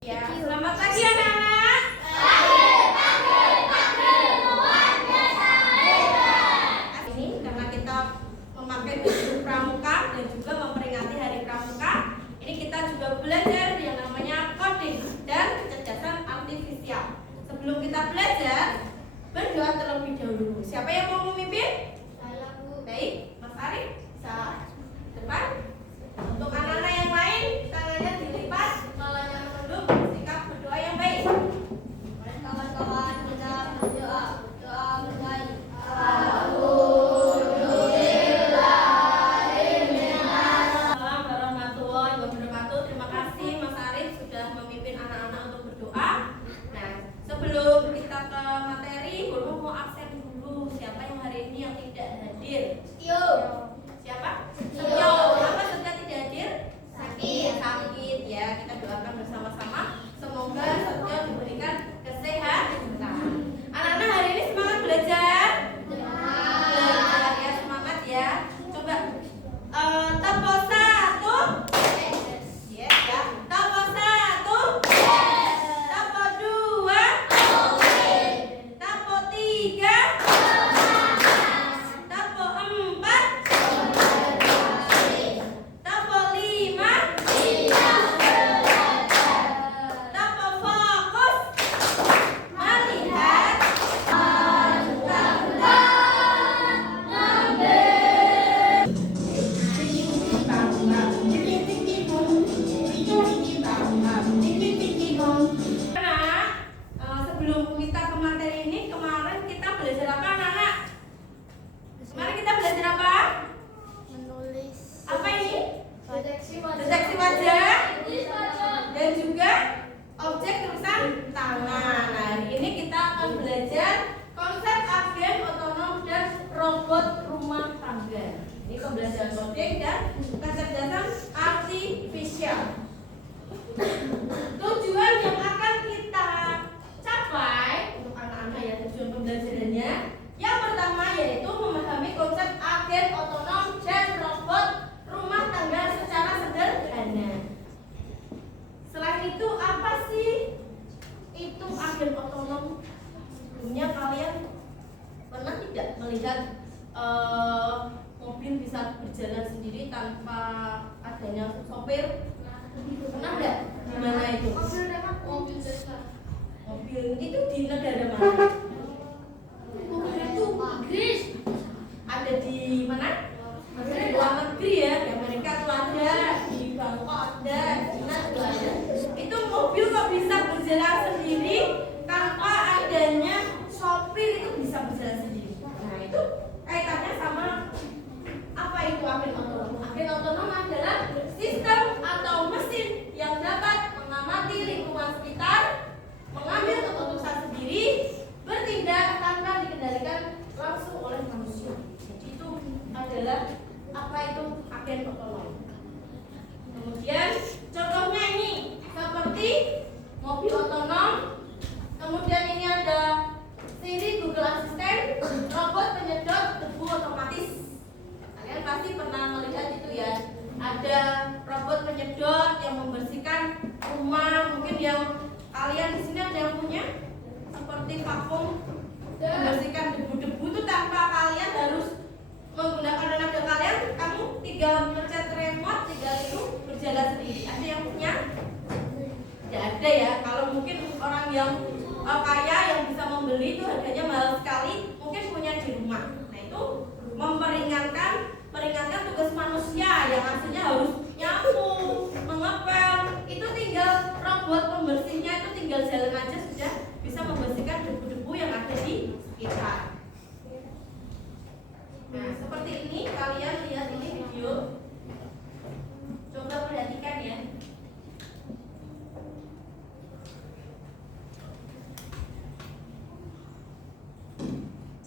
Ya, selamat pagi anak-anak. Ini karena kita memakai baju pramuka dan juga memperingati Hari Pramuka, ini kita juga belajar yang namanya coding dan kecerdasan artifisial. Sebelum kita belajar, berdoa terlebih dahulu. Siapa yang mau memimpin? Saya, Bu. Baik, Mas Arif bisa depan. Untuk anak-anak yang lain, tangannya dilipat, kepalanya menunduk, sikap berdoa yang baik. Mari kawan-kawan kita berdoa berbaik. Assalamualaikum warahmatullahi wabarakatuh. Terima kasih Mas Arif sudah memimpin anak-anak untuk berdoa. Nah, sebelum kita ke materi, Guru mau absen dulu. Siapa yang hari ini yang tidak hadir? Setio. Siapa? Setio. Apa sudah tidak hadir? Sakit. Sakit ya. Kita doakan bersama-sama. Semoga Setio diberikan kesehatan. Anak-anak hari ini semangat belajar. Belajar ya, semangat ya. Coba tempo 1. Yes ya. Tempo 1. Tempo 2. Tempo 3. Tempo 4. Tempo 5. Tempo fokus melihat sebelum kita ke materi ini, kemarin kita belajar apa anak-anak? Kemarin kita belajar apa? Menulis. Apa ini? Deteksi wajah. Deteksi wajah wajah. dan juga objek tulisan tangan. Nah, hari ini kita akan belajar konsep agen otonom dan robot rumah tangga. Ini pembelajaran coding dan kecerdasan artifisial. Tujuan yang akan kita capai untuk anak-anak ya, tujuan pembelajarannya yang pertama yaitu memahami konsep agen otonom dan robot rumah tangga secara sederhana. Selain itu, apa sih itu agen otonom? Sebelumnya kalian pernah tidak melihat mobil bisa berjalan sendiri tanpa adanya sopir? Pernah nggak? Di mana itu? Mobil desa. Mobil itu di negara mana? Mobil itu Inggris. Ada di mana? Di luar negeri ya, di Amerika tuh ada, di Bangkok ada, di China juga ada. Itu mobil kok bisa berjalan sendiri tanpa adanya sopir, itu bisa berjalan sendiri. Nah itu kaitannya sama apa itu agen otonom? Agen otonom adalah sistem atau mesin yang dapat mengamati lingkungan sekitar, mengambil keputusan sendiri, bertindak tanpa dikendalikan langsung oleh manusia. Jadi itu adalah apa itu agen otonom. Kemudian contohnya ini seperti mobil otonom. Kemudian ini ada Siri, Google Assistant, robot penyedot debu otomatis. Kalian pasti pernah melihat itu ya. Ada robot penyedot yang membersihkan rumah. Mungkin yang kalian di sini ada yang punya seperti vakum membersihkan debu-debu itu tanpa kalian harus menggunakan tenaga kalian. Kamu tinggal mencet remote, tinggal itu berjalan sendiri. Ada yang punya? Tidak ada ya. Kalau mungkin orang yang kaya yang bisa membeli itu harganya mahal sekali, mungkin punya di rumah. Nah itu meringankan tugas manusia yang aslinya harus nyapu, mengepel. Itu tinggal robot pembersihnya itu tinggal jalan aja sudah bisa membersihkan debu-debu yang ada di sekitar. Nah seperti ini, kalian lihat ini video. Coba perhatikan ya.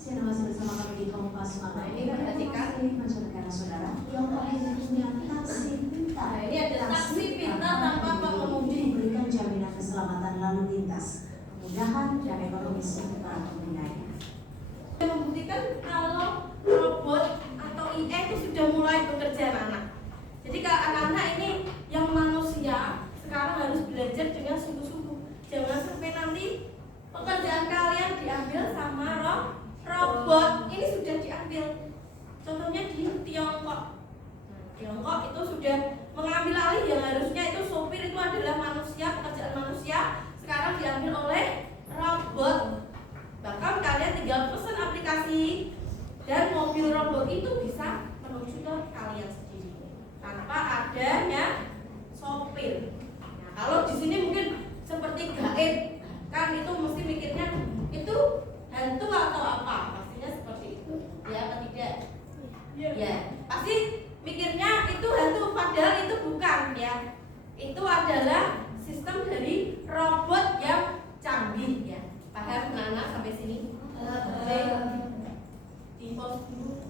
Saya masih bersama kami di Kompas Malam. Ini perhatikan Mancanegara saudara yang akhirnya punya taksi pintar. Nah, ini ada taksi pintar tanpa pengemudi. Memberikan jaminan keselamatan lalu lintas, kemudahan dan ekonomis untuk para penggunanya. Membuktikan kalau robot atau AI itu sudah mulai bekerja anak. Jadi kalau anak-anak ini yang manusia sekarang harus belajar dengan sungguh-sungguh. Jangan sampai nanti pekerjaan kalian diambil sama robot. Ini sudah diambil. Contohnya di Tiongkok. Tiongkok itu sudah mengambil alih yang harusnya itu sopir itu adalah manusia, pekerjaan manusia, sekarang diambil oleh robot. Bahkan kalian tinggal pesan aplikasi dan mobil robot itu bisa menuju ke kalian sendiri tanpa adanya sopir. Nah, kalau di sini mungkin seperti gaib, kan itu mesti mikirnya itu hantu atau apa? Pastinya seperti itu. Ya atau tidak? Ya, pasti mikirnya itu hantu, padahal itu bukan ya. Itu adalah sistem dari robot yang canggih ya. Paham anak sampai sini? Di pause dulu.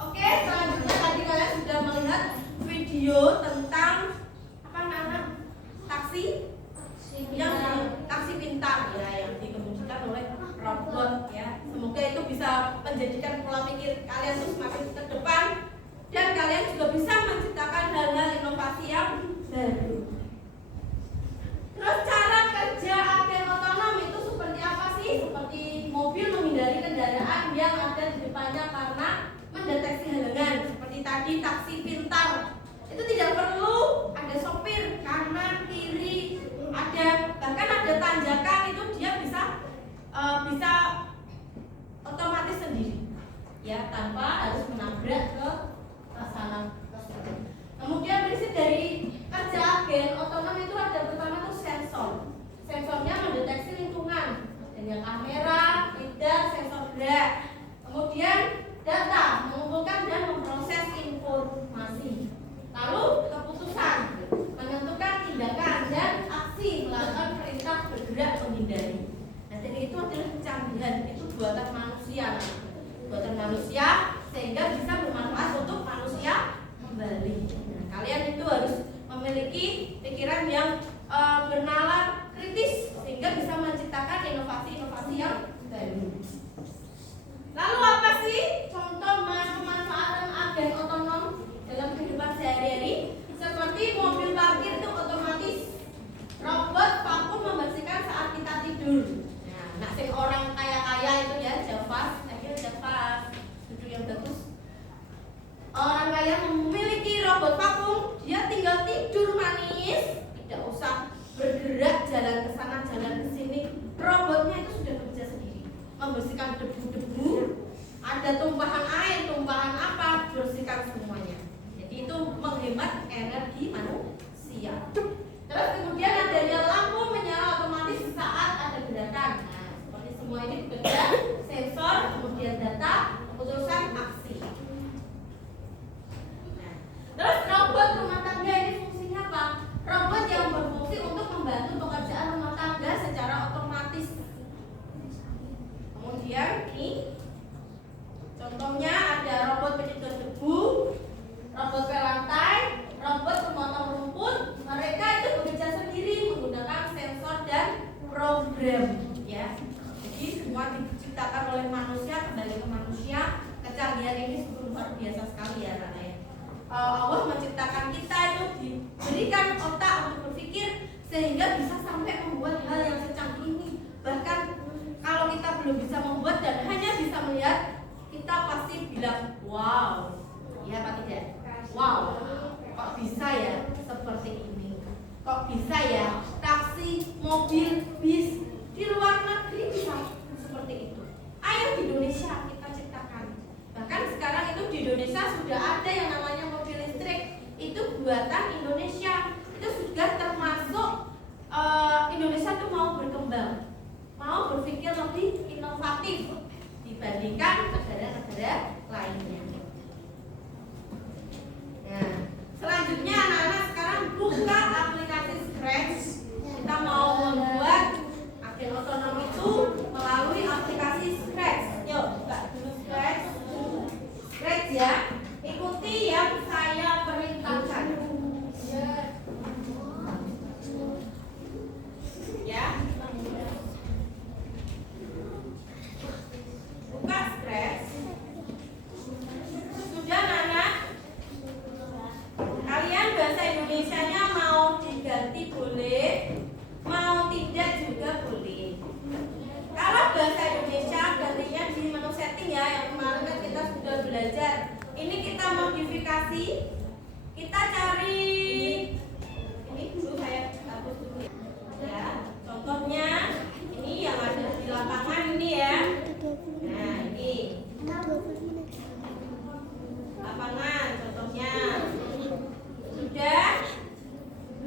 Oke, selanjutnya tadi kalian sudah melihat video tentang apa namanya? Taksi pintar ya, yang dikemudikan oleh robot ya. Semoga itu bisa menjadikan pola pikir kalian tuh semakin ke depan dan kalian juga bisa menciptakan hal-hal inovasi yang baru. Terus cara kerja agen otonom itu seperti apa sih? Seperti mobil menghindari kendaraan yang ada di depannya karena mendeteksi halangan. Seperti tadi taksi pintar. Itu tidak perlu ada sopir kanan kiri, bahkan ada tanjakan itu dia bisa otomatis sendiri ya, tanpa harus menabrak ke sana. Kemudian prinsip dari kerja agen otonom itu ada pertama tuh sensor. Sensornya mendeteksi lingkungan dengan kamera, lidar, sensor gerak. Kemudian data, mengumpulkan dan memproses informasi. Lalu keputusan, menentukan tindakan dan aksi, melakukan perintah bergerak menghindari. Nah, jadi itu adalah kecanggihan, itu buatan manusia sehingga bisa bermanfaat untuk manusia kembali. Nah, kalian itu harus memiliki pikiran yang bernalar kritis sehingga bisa menciptakan inovasi-inovasi yang baru. Lalu apa sih contoh pemanfaatan agen otonom dalam kehidupan sehari-hari? Seperti mobil parkir itu otomatis, robot vakum membersihkan saat kita tidur. Nah, orang kaya-kaya itu ya, Javas, duduk yang bagus. Orang kaya memiliki robot vakum, dia tinggal tidur manis, tidak usah bergerak jalan ke sana jalan ke sini. Robotnya itu sudah bekerja sendiri, membersihkan debu-debu, ada tumpahan air, tumpahan apa, bersihkan semuanya. Jadi itu menghemat energi manusia. Terus kemudian adanya lampu menyala otomatis saat ada gerakan. Nah, seperti semua ini bekerja, sensor, kemudian data, keputusan, aksi. Nah, terus robot rumah tangga ini fungsinya apa? Robot yang berfungsi untuk membantu pekerjaan rumah tangga secara otomatis. Kemudian ini contohnya ada robot penyedot debu, robot pelantai, robot pemotong rumput. Mereka itu bekerja sendiri menggunakan sensor dan program ya. Jadi semua diciptakan oleh manusia, kembali ke manusia. Kecanggihan ini sungguh luar biasa sekali ya anak ya. Allah menciptakan kita itu diberikan otak untuk berpikir sehingga bisa sampai membuat hal yang secanggih ini. Bahkan kalau kita belum bisa membuat dan hanya bisa melihat, kita pasti bilang wow. Iya apa tidak? Wow, kok bisa ya seperti ini? Kok bisa ya taksi, mobil, bis di luar negeri bisa seperti itu? Ayo di Indonesia kita ciptakan. Bahkan sekarang itu di Indonesia sudah ada yang namanya mobil listrik. Itu buatan Indonesia. Itu sudah termasuk Indonesia itu mau berkembang, mau berpikir lebih inovatif dibandingkan negara-negara lainnya. Nah, selanjutnya anak-anak sekarang buka aplikasi Scratch. Kita mau membuat agen otonom itu melalui aplikasi Scratch. Yuk, buka dulu Scratch. Scratch ya. Ikuti yang saya perintahkan. Ya. Buka Scratch. belajar. Ini kita modifikasi. Kita cari ini dulu, saya hapus dulu ya. Contohnya ini yang ada di lapangan ini ya. Nah, ini lapangan contohnya. Sudah?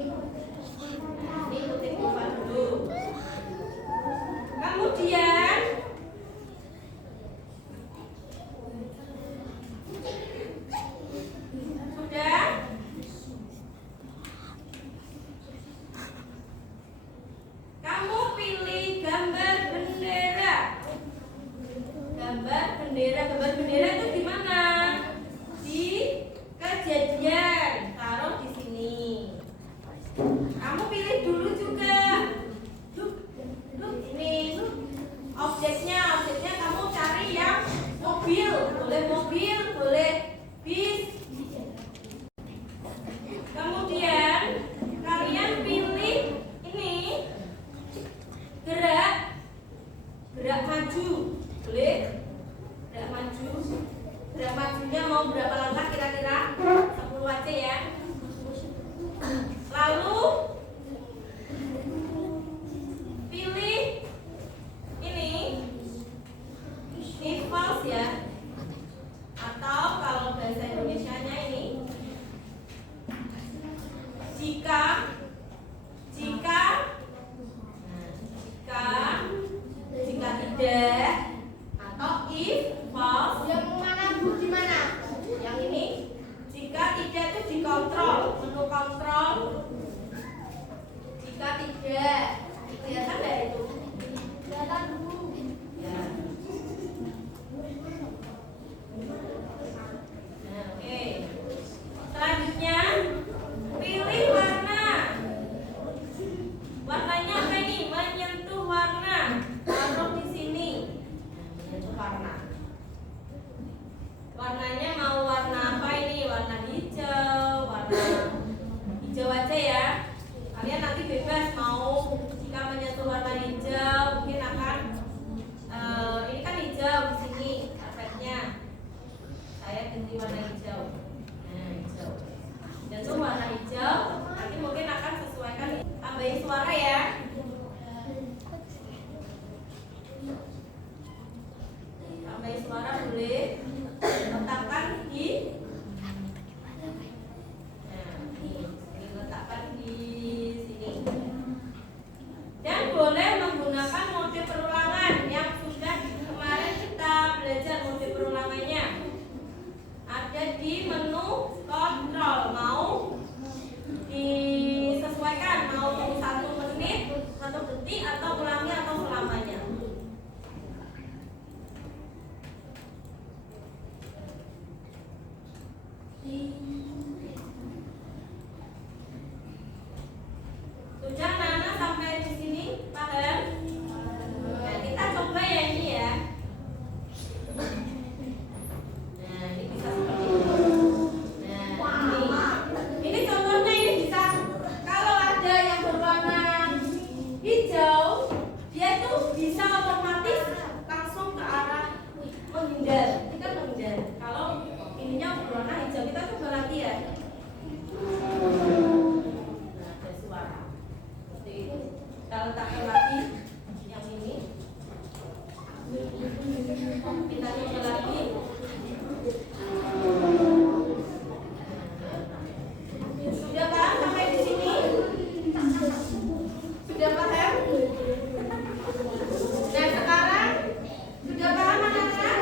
Nah, ini kutip bukan dulu. Kemudian sudah? Kamu pilih gambar bendera. Gambar bendera. Gambar bendera itu di mana? Di kejadian. Taruh di sini. Kamu pilih dulu juga. Ini objeknya kamu cari yang mobil, boleh bis. Kemudian kalian pilih ini gerak maju, boleh gerak maju. Gerak majunya mau berapa langkah kira-kira? 10 aja ya. Lalu pilih ini false ya, atau kalau bahasa Indonesianya ini jika tidak, atau if false. Yang mana Bu? Di mana? Yang ini jika tidak itu dikontrol, menu kontrol. Jika tidak, kelihatan nggak itu? Kelihatan Bu. Ya. Nah, oke. Selanjutnya pilih warna. Warnanya apa ini? Menyentuh warna. Taruh di sini. Menyentuh warna. Warnanya mau warna apa ini? Warna hijau, warna hijau aja ya. Kalian nanti bebas mau jika menyentuh warna hijau mungkin akan ini kan hijau di sini karpetnya. Saya ganti warna hijau. Nah, hijau. Menyentuh warna hijau, nanti mungkin akan sesuaikan. Tambahin suara ya. Tambahin suara boleh. Letakkan di diletakkan di sini. Dan boleh menggunakan mode perulangan yang sudah kemarin kita belajar mode perulangannya. Ada di menu kontrol. Mau disesuaikan, mau 1 menit, 1 detik, atau ulangi atau selamanya. Sudah Nana sampai di sini, paham? Nah, kita coba ya ini ya. Nah, ini bisa seperti itu. Nah, ini contohnya ini bisa. Kalau ada yang berwarna hijau, dia tuh bisa otomatis langsung ke arah menghindar. Ini kan menghindar. Kalau ininya berwarna hijau, kita coba lagi ya. Nah, ada suara. Seperti itu. Kita letakkan lagi yang ini. Kita coba lagi. Sudah paham sampai di sini? Sudah paham? Nah, sekarang sudah paham anak-anak?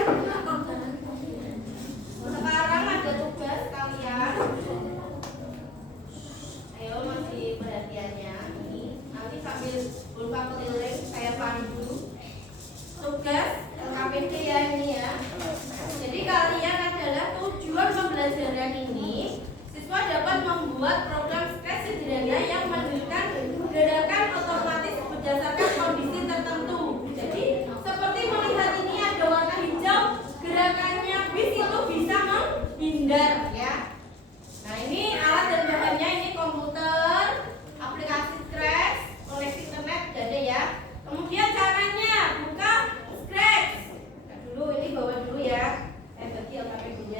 Sekarang ada tugas kalian. Ayo masih perhatiannya ini. Nanti sambil lupa keliling saya pandu. Tugas KPD ya ini ya. Jadi kalian adalah tujuan pembelajaran ini. Siswa dapat membuat program stres sederhana yang menghasilkan gerakan otomatis berdasarkan kondisi tertentu. Jadi seperti melihat ini ada warna hijau, gerakannya bis itu bisa menghindar ya. Nah, ini alat dan bahannya ini komputer, aplikasi Scratch, koneksi internet sudah ada ya. Kemudian caranya buka Scratch. Nah, dulu ini bawa dulu ya. Bagi LKP dulu.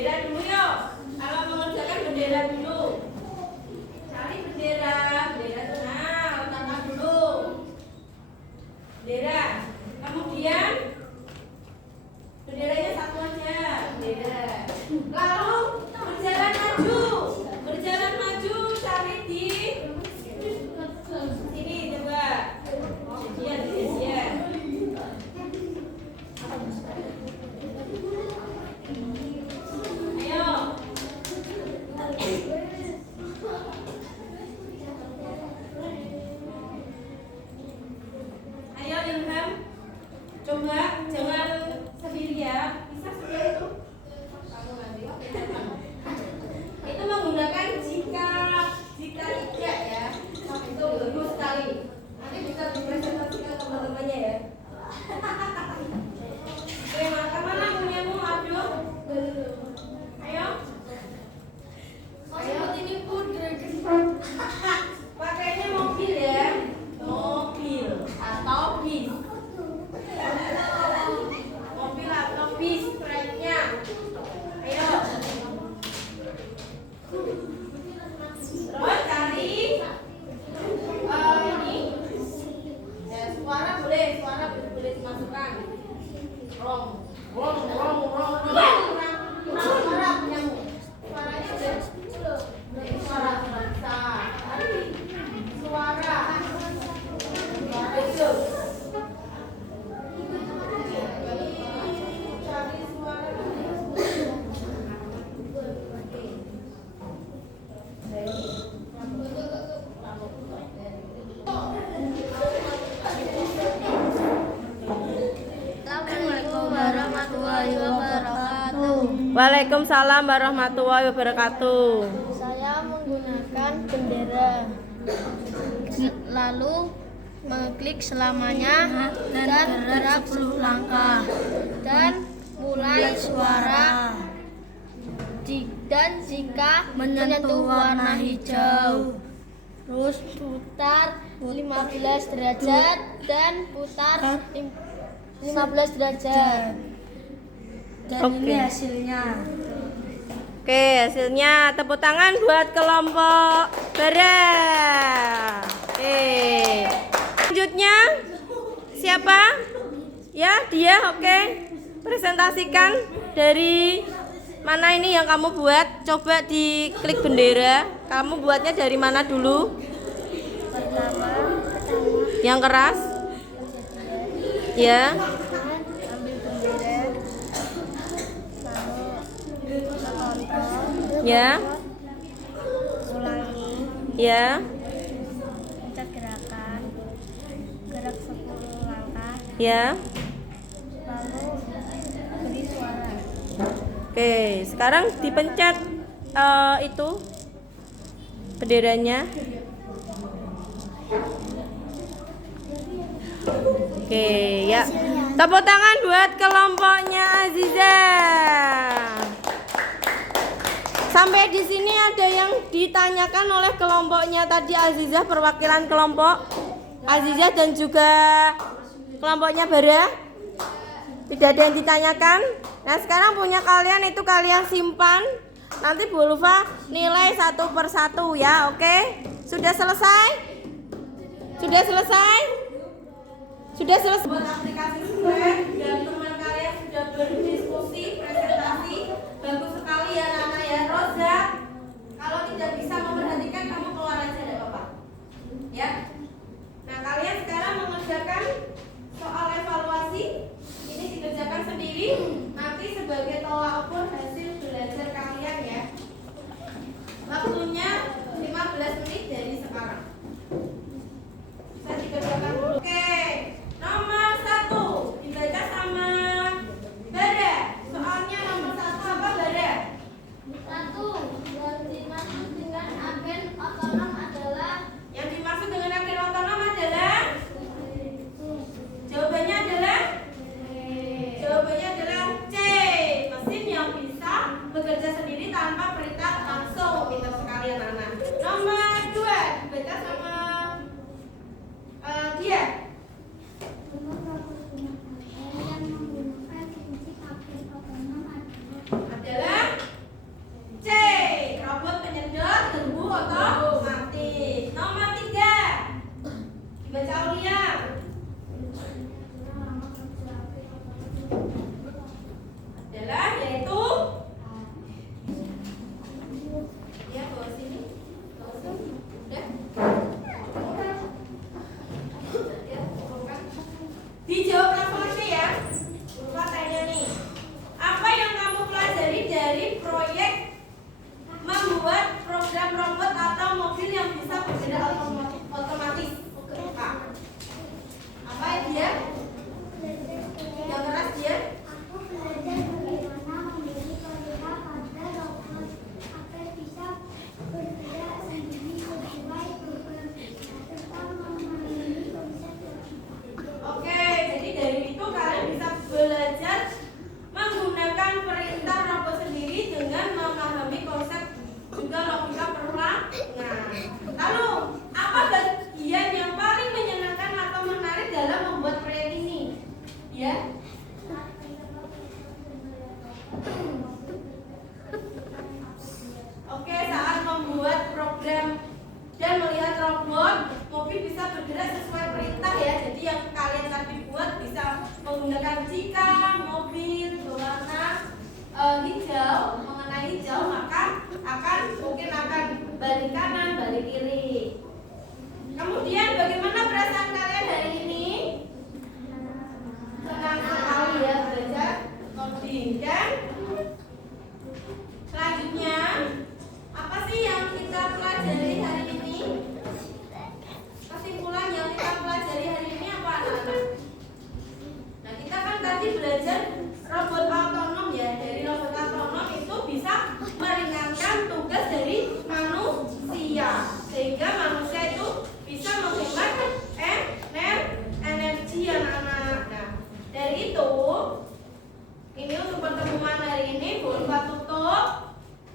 Bendera dulu yuk. Kalau mengerjakan bendera dulu. Cari bendera. Bendera tuh letakkan dulu. Bendera. Kemudian benderanya satu aja. Bendera. Lalu berjalan maju. Berjalan maju cari di sini coba. Iya. Ayo Ilham, coba jangan sendiri ya, bisa seperti itu. Itu menggunakan jika tidak ya, itu bagus sekali. Nanti bisa dipresentasikan teman-temannya ya. Oke, mana punyamu? Aduh, ayo. Ini pun pakainya mobil ya, mobil atau bis, mobil atau bis trennya. Ayo, terus cari ini ya, suara boleh dimasukkan. Rong suara punyamu. Suaranya suara bangsa. Suara itu. Cari suara. Assalamualaikum warahmatullahi wabarakatuh. Waalaikumsalam warahmatullahi wabarakatuh. Saya menggunakan bendera. Lalu mengklik selamanya dan gerak 10 langkah dan mulai suara. Dan jika menyentuh warna hijau, terus putar 15 derajat dan putar 15 derajat. Dan ini hasilnya. Oke, hasilnya tepuk tangan buat kelompok Bara. Oke. Selanjutnya siapa? Ya, dia. Oke. Presentasikan dari mana ini yang kamu buat? Coba diklik bendera. Kamu buatnya dari mana dulu? Pertama, Yang keras? Ya. ambil bendera, lalu kontrol, Ya. ulangi, Ya. pencet gerakan, gerak 10 langkah, Ya. lalu beri suara. Oke, sekarang dipencet itu benderanya. Oke, ya. Tepuk tangan buat kelompoknya Aziza. Sampai di sini ada yang ditanyakan oleh kelompoknya tadi Aziza, perwakilan kelompok Aziza dan juga kelompoknya Bara. Tidak ada yang ditanyakan. Nah, sekarang punya kalian itu kalian simpan. Nanti Bu Lufa nilai satu per satu ya, oke? Sudah selesai? Sudah selesai? Sudah selesai. Buat aplikasi Slack dan teman kalian sudah berdiskusi, presentasi. Bagus sekali ya Nana ya. Roza, kalau tidak bisa memperhatikan kamu keluar aja deh Bapak. Ya. Nah, kalian sekarang mengerjakan soal evaluasi. Ini dikerjakan sendiri. Nanti sebagai tolak ukur hasil belajar kalian ya. Waktunya 15 menit dari sekarang. Bisa dikerjakan dulu. Oke. Nomor 1 dibaca sama Bara. Soalnya nomor 1 apa Bara? 1. Yang dimaksud dengan agen otonom adalah Yang dimaksud dengan agen otonom adalah? Jawabannya adalah? Jawabannya adalah C. Mesin yang bisa bekerja sendiri tanpa perintah langsung. Pintar sekali ya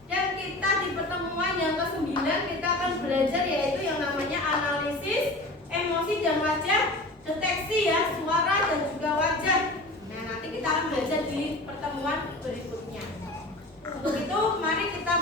Dan kita di pertemuan yang ke-9 kita akan belajar yaitu yang namanya analisis emosi dan wajah, deteksi ya, suara dan juga wajah. Nah, nanti kita akan belajar di pertemuan berikutnya. Untuk itu mari kita